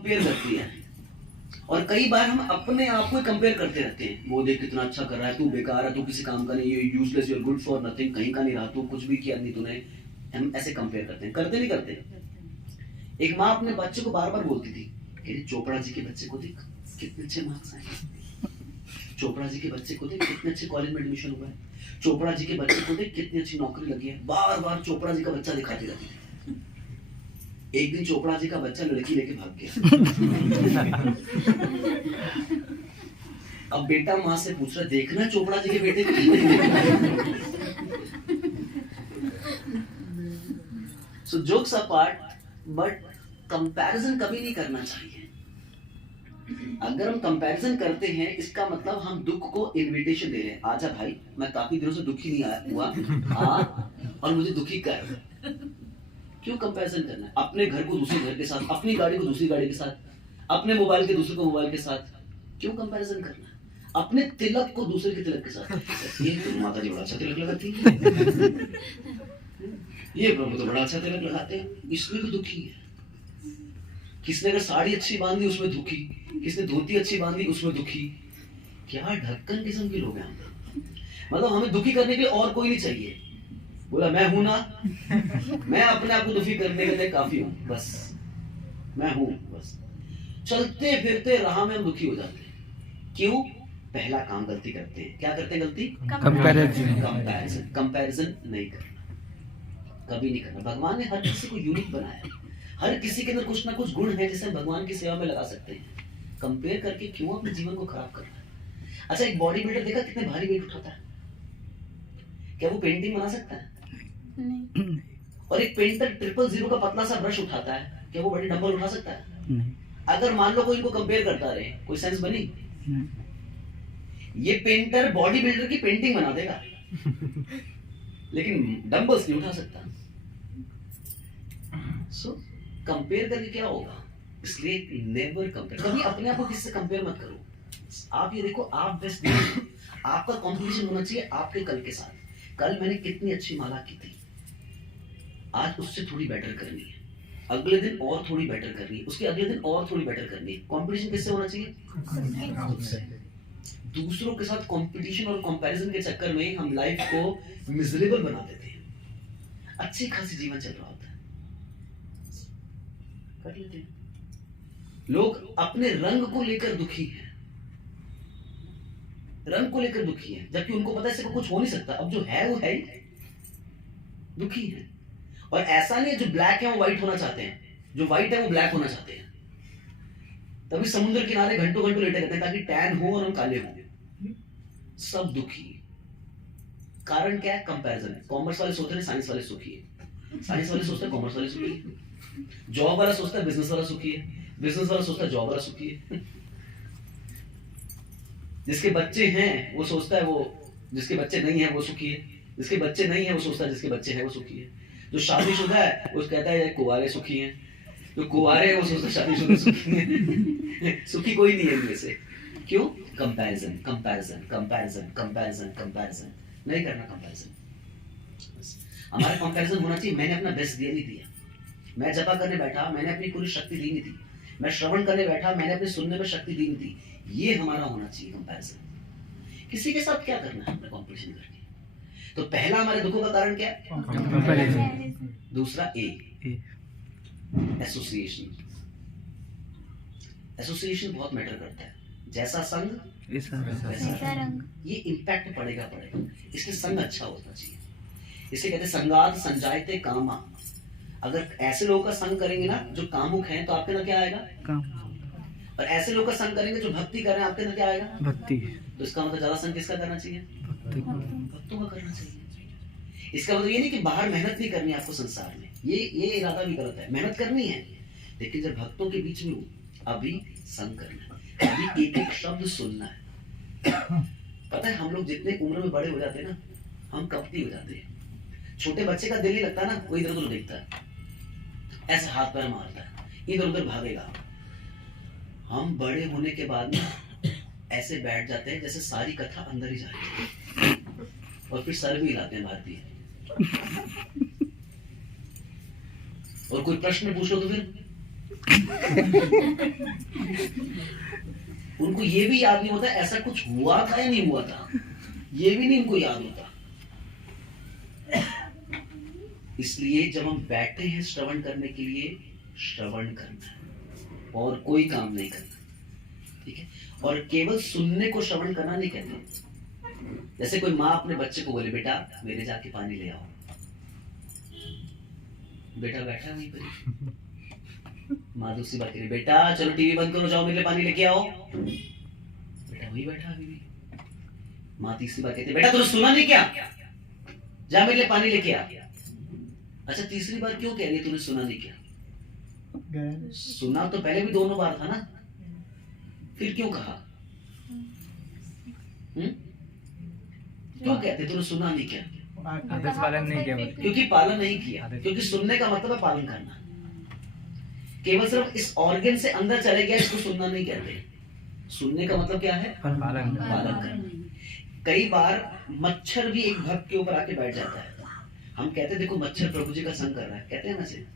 Compare करती है। और कई बार हम अपने आप को कंपेयर करते रहते हैं, वो देख कितना अच्छा कर रहा है, तू बेकार है, तू किसी काम का नहीं, you useless, you are good for nothing, कहीं का नहीं रहा, तू कुछ भी किया नहीं तूने। हम ऐसे कंपेयर करते हैं, करते नहीं करते? एक माँ अपने बच्चे को बार बार बोलती थी कि चोपड़ा जी के बच्चे को देख कितने अच्छे मार्क्स आए, चोपड़ा जी के बच्चे को देख कितने अच्छे कॉलेज में एडमिशन हुआ है, चोपड़ा जी के बच्चे को देख कितनी अच्छी नौकरी लगी है। बार बार चोपड़ा जी का बच्चा दिखाती रहती थी। एक दिन चोपड़ा जी का बच्चा लड़की लेके भाग गया। अब बेटा माँ से पूछ रहा, देखना चोपड़ा जी के बेटे को। सो जोक्स अपार्ट, बट कंपैरिजन कभी नहीं करना चाहिए। अगर हम कंपैरिजन करते हैं, इसका मतलब हम दुख को इनविटेशन दे रहे हैं, आजा भाई, मैं काफी दिनों से दुखी नहीं हुआ, और मुझे दुखी कर। क्यों कंपैरिजन करना है? अपने घर को दूसरे घर के साथ, अपनी गाड़ी को दूसरी गाड़ी के साथ, अपने मोबाइल के दूसरे को मोबाइल के साथ, क्यों कंपैरिजन करना है? अपने तिलक को दूसरे के तिलक के साथ, ये तो माता जी बड़ा अच्छा तिलक लगाती है, ये प्रभु तो बड़ा अच्छा तिलक लगाते हैं, इसमें भी दुखी है। किसने अगर साड़ी अच्छी बांधी उसमें दुखी, किसने धोती अच्छी बांधी उसमें दुखी। क्या ढक्कन किस्म के लोग हैं हम। मतलब हमें दुखी करने के लिए और कोई नहीं चाहिए। बोला मैं हूं ना, मैं अपने आप को दुखी करने के लिए काफी हूं, बस मैं हूं, बस। चलते फिरते राह में हम दुखी हो जाते हैं। क्यों? पहला काम गलती करते हैं। क्या करते हैं गलती? कंपैरिजन। कंपैरिजन नहीं करना, कभी नहीं करना। भगवान ने हर किसी को यूनिक बनाया, हर किसी के अंदर कुछ ना कुछ गुण है जिसे हम भगवान की सेवा में लगा सकते हैं। कंपेयर करके क्यों अपने जीवन को खराब करना है? अच्छा, एक बॉडी बिल्डर देखा कितने भारी वेट उठाता है? क्या वो पेंटिंग बना सकता है? नहीं। और एक पेंटर 000 का पतला सा ब्रश उठाता है, क्या वो बड़ी डंबल उठा सकता है? नहीं। अगर मान लो कोई इनको कंपेयर करता रहे, कोई सेंस बनी? नहीं। ये पेंटर बॉडी बिल्डर की पेंटिंग बना देगा, लेकिन डंबल्स नहीं उठा सकता। सो कंपेयर करके क्या होगा? इसलिए नेवर कंपेयर, कभी अपने आप को किसी से कंपेयर मत करो। आप ये देखो, आप बेस्ट नहीं, आपका कंपटीशन होना चाहिए आपके कल के साथ। कल मैंने कितनी अच्छी माला की थी, आज उससे थोड़ी बेटर करनी है, अगले दिन और थोड़ी बेटर करनी है, उसके अगले दिन और थोड़ी बेटर करनी है। कंपटीशन किससे होना चाहिए? दूसरों के साथ कंपटीशन और कंपैरिजन के चक्कर में हम लाइफ को मिजरेबल बना देते हैं। अच्छी खासी जीवन चल रहा होता है, कर लेते हैं। लोग अपने रंग को लेकर दुखी हैं, रंग को लेकर दुखी हैं, जबकि उनको पता है इससे कुछ हो नहीं सकता। अब जो है वो है ही, दुखी है। और ऐसा नहीं है जो ब्लैक है वो व्हाइट होना चाहते हैं, जो व्हाइट है वो ब्लैक होना चाहते हैं। तभी समुद्र किनारे घंटों घंटों लेटे रहते हैं ताकि टैन हो और हम काले हो। सब दुखी। कारण क्या है? कंपैरिजन है। कॉमर्स वाले सोचते हैं साइंस वाले सुखी है, साइंस वाले सोचते हैं कॉमर्स वाले सुखी है, जॉब वाला सोचता है बिजनेस वाला सुखी है, बिजनेस वाला सोचता है जॉब वाला सुखी है। जिसके बच्चे हैं वो सोचता है वो, जिसके बच्चे नहीं है वो सुखी है, जिसके बच्चे नहीं है वो सोचता है जिसके बच्चे हैं वो सुखी है। जो शादीशुदा है वो कहता है कुंवारे सुखी हैं, जो कुंवारे हैं वो सोचता है शादीशुदा सुखी हैं। सुखी कोई नहीं है इनमें से। क्यों? Comparison, comparison, comparison, comparison, comparison. नहीं करना कंपैरिजन। हमारा कंपैरिजन होना चाहिए, मैंने अपना बेस्ट दिया नहीं दिया, मैं जपा करने बैठा मैंने अपनी पूरी शक्ति दी नहीं थी, मैं श्रवण करने बैठा मैंने अपने सुनने में शक्ति दी नहीं थी। ये हमारा होना चाहिए कंपैरिजन। किसी के साथ क्या करना है अपना कंपटीशन करके? तो पहला हमारे दुखों का कारण क्या है? दूसरा एसोसिएशन। एसोसिएशन बहुत मैटर करता है। जैसा संग वैसा रंग। ये इम्पैक्ट पड़ेगा। इसलिए संग अच्छा होना चाहिए। इसे कहते हैं संगात संजायते कामा। अगर ऐसे लोगों का संग करेंगे ना जो कामुक हैं, तो आपके अंदर क्या आएगा? काम। और ऐसे लोग का संग करेंगे जो भक्ति कर रहे हैं, आपके अंदर क्या आएगा? भक्ति। तो इसका मतलब ज्यादा संग किसका करना चाहिए? भक्तों का करना चाहिए। इसका मतलब ये नहीं कि बाहर मेहनत नहीं करनी आपको संसार में, ये इरादा भी गलत है। मेहनत करनी है, लेकिन जब भक्तों के बीच में हो, अभी संग करना है, अभी एक एक शब्द सुनना है। पता है हम लोग जितने उम्र में बड़े हो जाते हैं ना, हम कपटी हो जाते हैं। छोटे बच्चे का दिल ही लगता ना, वो इधर उधर देखता है, ऐसे हाथ पैर मारता है, इधर उधर भागेगा। हम बड़े होने के बाद ना ऐसे बैठ जाते हैं जैसे सारी कथा अंदर ही जा रही है, और फिर सर भी हिलाते हैं भारतीय। और कोई प्रश्न पूछ लो तो फिर उनको ये भी याद नहीं होता ऐसा कुछ हुआ था या नहीं हुआ था, ये भी नहीं उनको याद होता। इसलिए जब हम बैठे हैं श्रवण करने के लिए, श्रवण करना है और कोई काम नहीं करना, ठीक है। और केवल सुनने को श्रवण करना नहीं कहते। जैसे कोई माँ अपने बच्चे को बोले बेटा मेरे जाके पानी ले आओ, बेटा बैठा वहीं पर, माँ दूसरी बात करी बेटा चलो टीवी बंद करो जाओ मेरे लिए पानी लेके आओ, बेटा वही बैठा अभी भी। माँ तीसरी बात कहती बेटा तूने सुना नहीं क्या, जा मेरे लिए पानी लेके आ। अच्छा तीसरी बार क्यों कह रही है तूने सुना नहीं क्या? सुना तो पहले भी दोनों बार था ना, फिर क्यों कहा? क्यों कहते तूने सुना नहीं क्या? आदत पालन नहीं किया, क्योंकि पालन नहीं किया। क्योंकि सुनने का मतलब है पालन करना। केवल सिर्फ इस ऑर्गन से अंदर चले गया इसको सुनना नहीं कहते। सुनने का मतलब क्या है? पालन करना। कई बार मच्छर भी एक भक्त के ऊपर आके बैठ जाता है। हम कहते हैं देखो मच्छर प्रभु जी का संग कर रहा है, कहते हैं ना से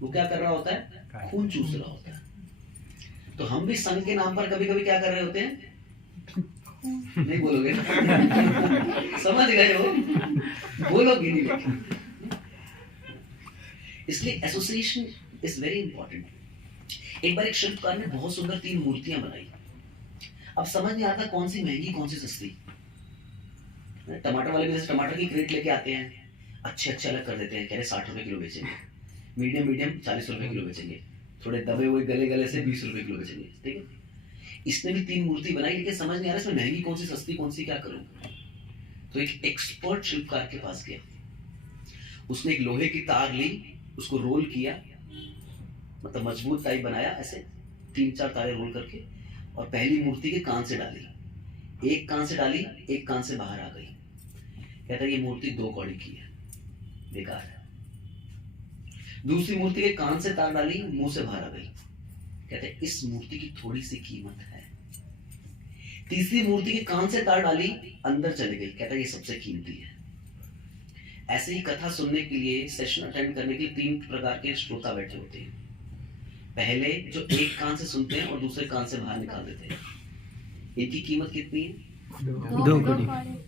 वो क्या कर रहा होता है? खून चूस रहा होता है। तो हम भी संग के नाम पर कभी कभी क्या कर रहे होते हैं? नहीं बोलोगे ना? समझ गए हो? बोलोगे नहीं लेकिन। इसलिए एसोसिएशन इज वेरी इंपॉर्टेंट। एक बार एक शिल्पकार ने बहुत सुंदर 3 मूर्तियां बनाई। अब समझ नहीं आता कौन सी महंगी कौन सी सस्ती। टमाटर वाले भी जैसे टमाटर की क्रेट लेके आते हैं, अच्छे अच्छे अलग कर देते हैं, कह रहे 60 रुपए किलो बेचेंगे, मीडियम 40 रुपए किलो बेचेंगे, थोड़े दबे हुए गले गले से 20 रुपए किलो बेचेंगे, ठीक है। इसने भी 3 मूर्ति बनाई, लेकिन समझ नहीं आ रहा इसमें महंगी कौन सी सस्ती कौन सी क्या करूं। तो एक एक्सपर्ट शिल्पकार के पास गया, उसने एक लोहे की तार ली, उसको रोल किया, मतलब मजबूत टाइप बनाया, ऐसे 3-4 तारे रोल करके, और पहली मूर्ति के कान से डाली। एक कान से डाली, एक कान से बाहर आ गई। कहता है ये मूर्ति 2 कौड़ी की है, बेकार है। दूसरी मूर्ति के कान से तार डाली, मुंह से बाहर आ गई। कहते हैं इस मूर्ति की थोड़ी सी कीमत है। तीसरी मूर्ति के कान से तार डाली, अंदर चली गई। कहता है ये सबसे कीमती है। ऐसे ही कथा सुनने के लिए, सेशन अटेंड करने के लिए 3 प्रकार के श्रोता बैठे होते हैं। पहले जो एक कान से सुनते हैं और दूसरे कान से बाहर निकाल देते हैं। इनकी कीमत कितनी है?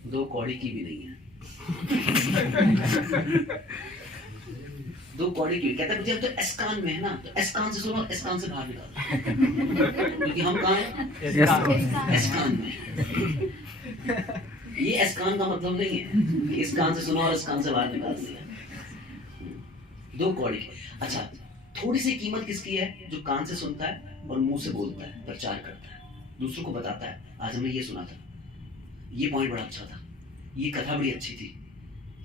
2 कौड़ी की भी नहीं है। 2 कौड़ी की। कहता है मुझे तो एस कान में है ना, तो एस कान से सुनो, एस कान से बाहर निकालो, क्योंकि हम कहाँ हैं? एस कान में। ये एस कान का मतलब नहीं है कि इस कान से सुनो और इस कान से बाहर निकाल दिया। 2 कौड़ी की। अच्छा थोड़ी सी कीमत किसकी है? जो कान से सुनता है और मुंह से बोलता है, प्रचार करता है, दूसरों को बताता है, आज हमने ये सुना था, ये पॉइंट बड़ा अच्छा था, ये कथा बड़ी अच्छी थी,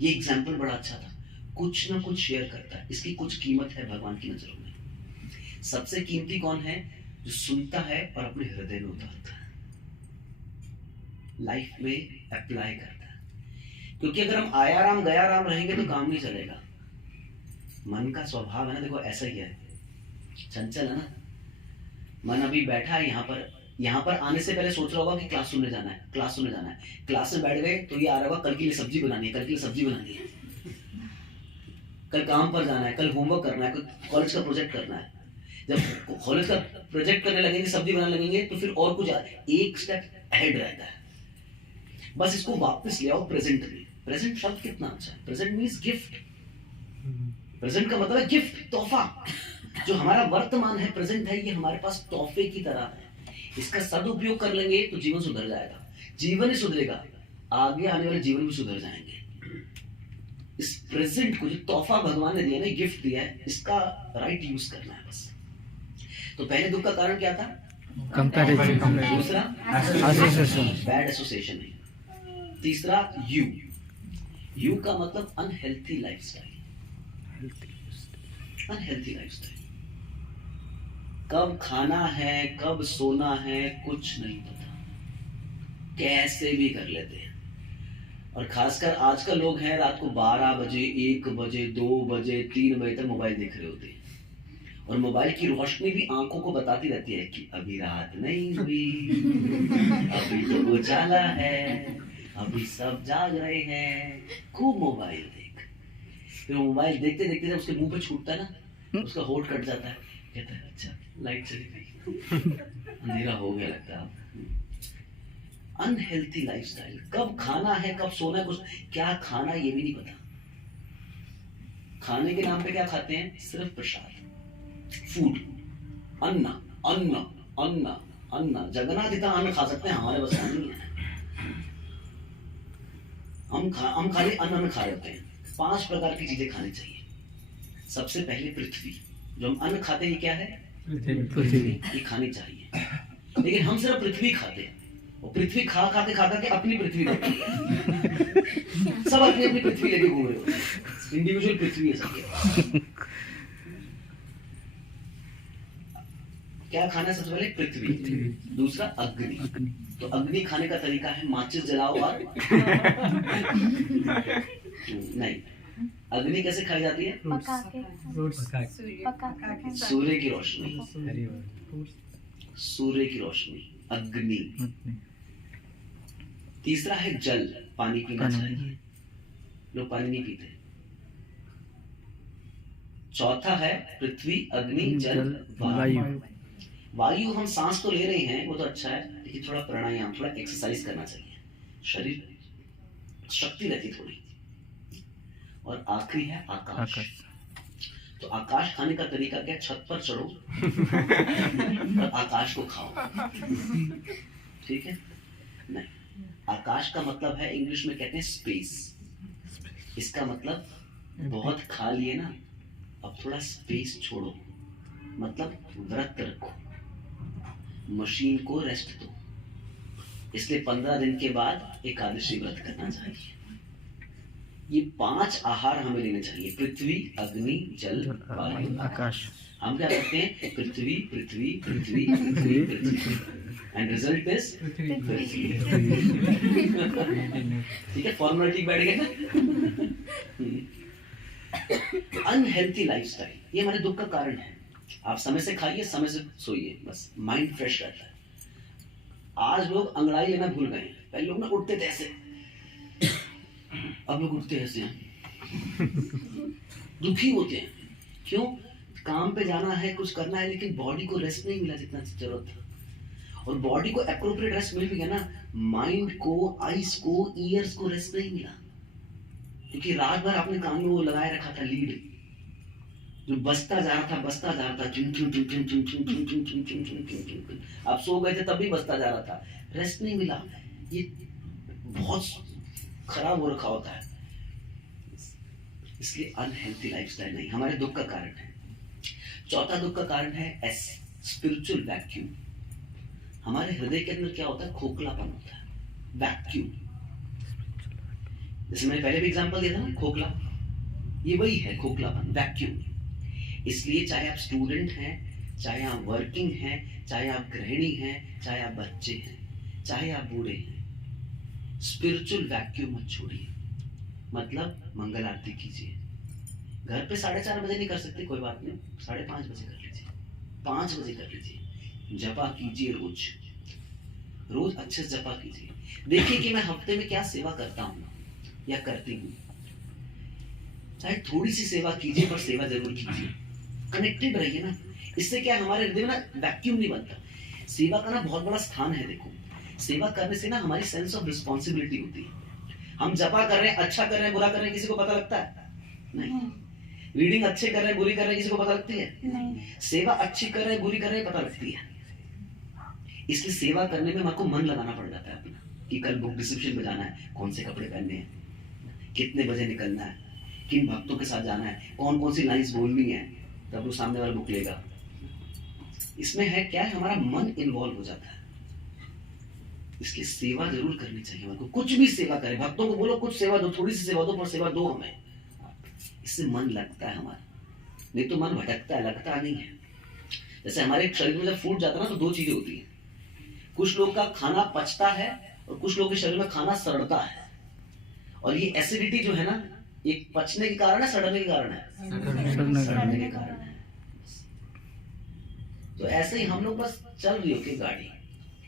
ये एग्जाम्पल बड़ा अच्छा था, कुछ ना कुछ शेयर करता है। इसकी कुछ कीमत है भगवान की नजरों में। सबसे कीमती कौन है? जो सुनता है और अपने हृदय में उतारता है, लाइफ में अप्लाई करता है। क्योंकि अगर हम आया राम गया राम रहेंगे तो काम नहीं चलेगा। मन का स्वभाव है ना, देखो ऐसा ही है, चंचल है ना। मन अभी बैठा है यहाँ पर आने से पहले सोच रहा होगा कि क्लास सुनने जाना है, क्लास सुनने जाना है। क्लास में बैठ गए तो ये आ रहा होगा कल के लिए सब्जी बनानी है, कल के लिए सब्जी बनानी है, कल काम पर जाना है, कल होमवर्क करना है, कॉलेज का प्रोजेक्ट करना है। जब कॉलेज का प्रोजेक्ट करने लगेंगे, सब्जी बनाने लगेंगे, तो फिर और कुछ एक स्टेप अहेड रहता है। बस इसको वापस ले आओ प्रेजेंट में। प्रेजेंट शब्द कितना अच्छा है। Present means gift. प्रेजेंट का मतलब है गिफ्ट, तोहफा। जो हमारा वर्तमान है, प्रेजेंट है, ये हमारे पास तोहफे की तरह है। इसका सदुपयोग कर लेंगे तो जीवन सुधर जाएगा। जीवन ही सुधरेगा, आगे आने वाले जीवन भी सुधर जाएंगे। इस प्रेजेंट को जो तोहफा भगवान ने दिया ना, गिफ्ट दिया है, इसका राइट यूज करना है बस। तो पहले दुख का कारण क्या था? कंपैरिजन। दूसरा बैड एसोसिएशन है। तीसरा यू का मतलब अनहेल्थी लाइफस्टाइल। Unhealthy lifestyle. कब खाना है, कब सोना है, कुछ नहीं पता, कैसे भी कर लेते हैं। और खासकर आजकल लोग हैं रात को 12 बजे, 1 बजे, 2 बजे, 3 बजे तक मोबाइल देख रहे होते हैं। और मोबाइल की रोशनी भी आंखों को बताती रहती है कि अभी रात नहीं हुई, अभी तो उजाला है, अभी सब जाग रहे हैं। खूब मोबाइल देख, फिर मोबाइल देखते देखते जब उसके मुंह पे छूटता है ना, उसका होठ कट जाता है, कहता है अच्छा लाइट चली गई, अंधेरा हो गया लगता है। अनहेल्थी लाइफस्टाइल, कब खाना है कब सोना है, कुछ क्या खाना ये भी नहीं पता। खाने के नाम पे क्या खाते हैं, सिर्फ प्रसाद, फूड, अन्न अन्न अन्न अन्न, जगन्नाथ इतना अन्न खा सकते हैं, हमारे बस नहीं है। हम खाली अन्न खा रहे होते हैं। 5 प्रकार की चीजें खानी चाहिए। सबसे पहले पृथ्वी, जो हम अन्न खाते हैं ये क्या है, पृथ्वी, ये खानी चाहिए। लेकिन हम सिर्फ पृथ्वी खाते हैं, और पृथ्वी खा के अपनी पृथ्वी लेते हैं। सब अपनी अपनी पृथ्वी लेके घूम रहे हो, इंडिविजुअल पृथ्वी है सबके। क्या खाना है, सबसे पहले पृथ्वी, दूसरा अग्नि। तो अग्नि खाने का तरीका है माचिस जलाओ और नहीं, अग्नि कैसे खाई जाती है, सूर्य की रोशनी, सूर्य की रोशनी, अग्नि। तीसरा है जल, पानी पीना चाहिए, लोग पानी नहीं पीते। चौथा है पृथ्वी अग्नि जल वायु। वायु हम सांस तो ले रहे हैं, वो तो अच्छा है, लेकिन थोड़ा प्राणायाम, थोड़ा एक्सरसाइज करना चाहिए, शरीर शक्ति रहती थोड़ी। और आखिरी है आकाश। तो आकाश खाने का तरीका क्या, छत पर चढ़ो और आकाश को खाओ, ठीक है। नहीं, आकाश का मतलब है, इंग्लिश में कहते हैं स्पेस। इसका मतलब बहुत खा लिए ना, अब थोड़ा स्पेस छोड़ो, मतलब व्रत रखो, मशीन को रेस्ट दो। इसलिए 15 दिन के बाद एकादशी व्रत करना चाहिए। ये 5 आहार हमें लेने चाहिए, पृथ्वी अग्नि जल वायु आकाश। हम क्या करते हैं, पृथ्वी पृथ्वी पृथ्वी पृथ्वी पृथ्वी, एंड रिजल्ट इज पृथ्वी। ठीक है, फॉर्मेलिटी बैठ गए ना। अनहेल्थी लाइफस्टाइल, ये हमारे दुख का कारण है। आप समय से खाइए, समय से सोइए, बस माइंड फ्रेश रहता है। आज लोग अंगड़ाई लेना भूल गए हैं। पहले लोग ना उठते थे ऐसे, अब लोग उठते ऐसे हैं, दुखी होते हैं। क्यों, काम पे जाना है, कुछ करना है, लेकिन बॉडी को रेस्ट नहीं मिला जितना जरूरत था। और बॉडी को एप्रोप्रिएट रेस्ट मिल भी गया ना, माइंड को, आईज को, ईयर्स को रेस्ट नहीं मिला, क्योंकि रात भर आपने कान में वो लगाए रखा था लीड, जो बजता जा रहा था, चुन चुन चुन चुन चुन चुन चुन चुन चुन चुन चुन चुन चुन चुन। आप सो गए थे तब भी बजता जा रहा था, रेस्ट नहीं मिला। ये बहुत खराब हो रखा होता है, इसलिए अनहेल्थी लाइफस्टाइल नहीं, हमारे दुख का कारण है। चौथा दुख का कारण है एस, स्पिरिचुअल वैक्यूम। हमारे हृदय के अंदर क्या होता है, खोखलापन होता है, वैक्यूम। जैसे मैंने पहले भी एग्जांपल दिया था ना, खोखला, ये वही है, खोखलापन, वैक्यूम। इसलिए चाहे आप स्टूडेंट हैं, चाहे आप वर्किंग हैं, चाहे आप गृहिणी हैं, चाहे आप बच्चे हैं, चाहे आप बूढ़े हैं, स्पिरिचुअल वैक्यूम मत छोड़िए। मतलब मंगल आरती कीजिए। घर पे 4:30 बजे नहीं कर सकते, कोई बात नहीं, 5:30 बजे कर लीजिए, 5 बजे कर लीजिए। जपा कीजिए, रोज रोज अच्छे से जपा कीजिए। देखिए कि मैं हफ्ते में क्या सेवा करता हूँ या करती हूँ। चाहे थोड़ी सी सेवा कीजिए, पर सेवा जरूर कीजिए, कनेक्टेड रहिए ना। इससे क्या है, हमारे हृदय में ना वैक्यूम नहीं बनता। सेवा का ना बहुत बड़ा स्थान है। देखो, सेवा करने से ना हमारी सेंस ऑफ रिस्पॉन्सिबिलिटी होती है। हम जपा कर रहे हैं, अच्छा कर रहे हैं, बुरा कर रहे हैं, किसी को पता लगता है? नहीं। रीडिंग अच्छे कर रहे हैं, बुरी कर रहे हैं, किसी को पता लगती है? नहीं। सेवा अच्छी कर रहे हैं, बुरी कर रहे हैं, पता लगती है। इसलिए सेवा करने में हमको मन लगाना पड़ जाता है अपना, कि कल बुक डिस्क्रिप्शन में जाना है, कौन से कपड़े पहनने हैं, कितने बजे निकलना है, किन भक्तों के साथ जाना है, कौन कौन सी लाइन्स बोलनी है, तब वो सामने वाला बुक लेगा। इसमें है क्या है, हमारा मन इन्वॉल्व हो जाता है। इसलिए सेवा जरूर करनी चाहिए हमको। कुछ भी सेवा करें, भक्तों को बोलो कुछ सेवा दो, थोड़ी सी सेवा दो, पर सेवा दो हमें। इससे मन लगता है हमारा, नहीं तो मन भटकता है, लगता नहीं है। जैसे हमारे शरीर में जब फूट जाता है ना, तो 2 चीजें होती है। कुछ लोग का खाना पचता है और कुछ लोगों के शरीर में खाना सड़ता है। और ये एसिडिटी जो है ना, ये पचने के कारण है, सड़ने के कारण है? सड़ने के कारण है। तो ऐसे ही हम लोग बस चल रही होती गाड़ी।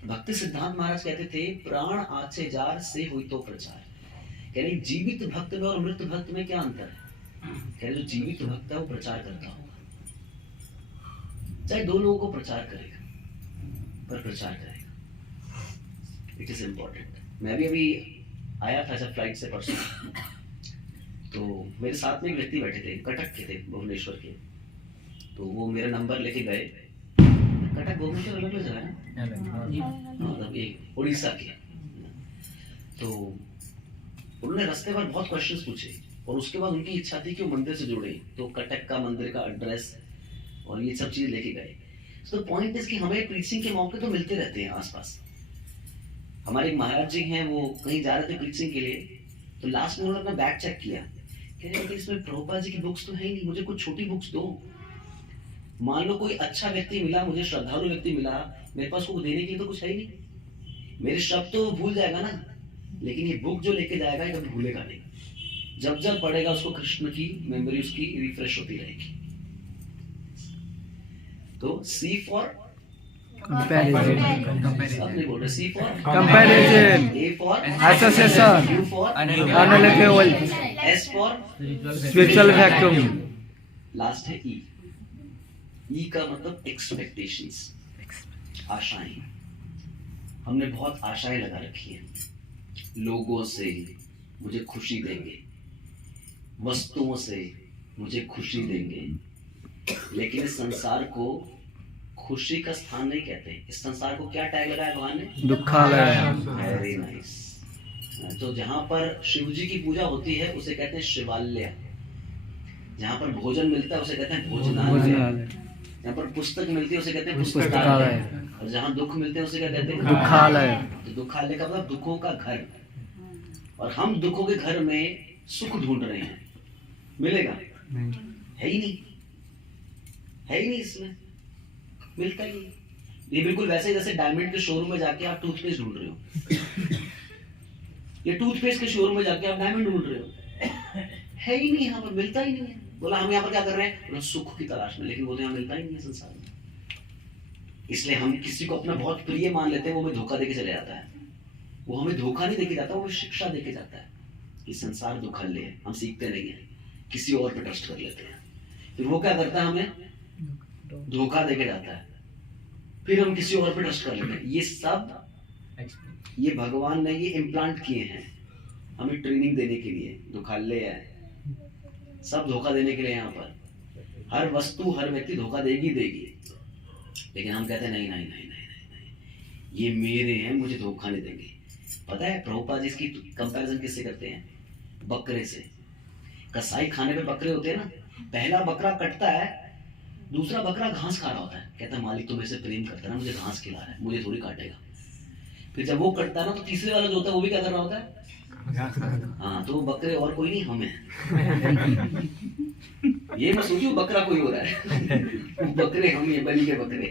भक्ति सिद्धांत महाराज कहते थे, प्राण आछे जार से हुई तो प्रचार। कह रहे जीवित भक्त में और मृत भक्त में क्या अंतर है? कह रहे जो जीवित भक्त है वो प्रचार करता होगा, चाहे 2 लोगों को प्रचार करेगा, पर प्रचार करेगा। It is important. मैं भी अभी आया था जब फ्लाइट से परसों, तो मेरे साथ में एक व्यक्ति बैठे थे, कटक के थे, भुवनेश्वर के। तो वो मेरा नंबर लेके गए। कटक भुवनेश्वर अलग अलग जगह है ना, मतलब एक उड़ीसा के। तो उन्होंने रास्ते भर बहुत क्वेश्चंस पूछे और उसके बाद उनकी इच्छा थी कि वो मंदिर से जुड़े, तो कटक का मंदिर का एड्रेस और ये सब चीजें लेके गए। तो पॉइंट इज कि हमें प्रीचिंग के मौके तो मिलते रहते हैं आसपास। हमारे एक महाराज जी हैं, वो कहीं जा रहे थे प्रीचिंग के लिए, तो लास्ट में उन्होंने अपना बैग चेक किया, कह रहे कि इसमें प्रभुपाद जी की बुक्स तो है ही नहीं, मुझे कुछ छोटी बुक्स दो। मान लो कोई अच्छा व्यक्ति मिला, मुझे श्रद्धालु व्यक्ति मिला, मेरे पास को देने के लिए तो कुछ है ही नहीं। मेरे शब्द तो भूल जाएगा ना, लेकिन ये बुक जो लेके जाएगा ये कभी भूलेगा नहीं। जब जब पढ़ेगा उसको कृष्ण की मेमोरी उसकी रिफ्रेश होती रहेगी। तो सी फॉर अपने बोल रहे, सी for Comparison. A for Association. U for Analytical. S for Spiritual vacuum. Last है E। E का मतलब एक्सपेक्टेशंस, आशाएं। हमने बहुत आशाएं लगा रखी हैं। लोगों से मुझे खुशी देंगे, वस्तुओं से मुझे खुशी देंगे, लेकिन इस संसार को खुशी का स्थान नहीं कहते। इस संसार को क्या टैग लगाया भगवान ने? दुखालय। Very nice. तो जहां पर शिव जी की पूजा होती है उसे कहते हैं शिवालय। जहां पर भोजन मिलता है उसे कहते हैं भोजनालय। जहां पर पुस्तक मिलती है उसे कहते हैं पुस्तकालय। और जहां दुख मिलते हैं उसे क्या कहते हैं? दुखालय। तो दुखालय का मतलब दुखों का घर। और हम दुखों के घर में सुख ढूंढ रहे हैं, मिलेगा? है ही नहीं, है ही नहीं, इसमें मिलता ही नहीं। ये बिल्कुल वैसे ही जैसे डायमंड के शोरूम में जाके आप टूथपेस्ट ढूंढ रहे हो, ये टूथपेस्ट के शोरूम में जाके आप डायमंड ढूंढ रहे हो, है ही नहीं, यहाँ पर मिलता ही नहीं है। बोला हम यहाँ पर क्या कर रहे हैं? सुख की तलाश में, लेकिन बोलते यहाँ मिलता ही नहीं है संसार में। इसलिए हम किसी को अपना बहुत प्रिय मान लेते हैं, वो हमें धोखा देके चले जाता है। वो हमें धोखा नहीं देके जाता, वो शिक्षा देके जाता है कि संसार दुखल्य है। हम सीखते नहीं है, किसी और पे ट्रस्ट कर लेते हैं। फिर वो क्या करता है? हमें धोखा देके जाता है, फिर हम किसी और पे ट्रस्ट कर लेते हैं। ये सब ये भगवान ने ये इम्प्लांट किए हैं हमें ट्रेनिंग देने के लिए। दुखालय है, सब धोखा देने के लिए। यहाँ पर हर वस्तु हर व्यक्ति धोखा देगी, लेकिन हम कहते हैं नहीं नहीं नहीं नहीं नहीं, ये मेरे हैं, मुझे धोखा नहीं देंगे। पता है प्रभुपाद जी इसकी कंपैरिजन किससे करते हैं? बकरे से। कसाई खाने पे बकरे होते हैं ना, पहला बकरा कटता है, दूसरा बकरा घास खा रहा होता है, कहता है मालिक तो मेरे से प्रेम करता है ना, मुझे घास खिला रहा है, मुझे थोड़ी काटेगा। फिर जब वो कटता है ना, तो तीसरे वाला जो होता है वो भी क्या कर रहा होता है? हाँ, तो वो बकरे और कोई नहीं, हम हैं। ये मैं सोचूं बकरा कोई हो रहा है, बकरे हम, ये बलि के बकरे।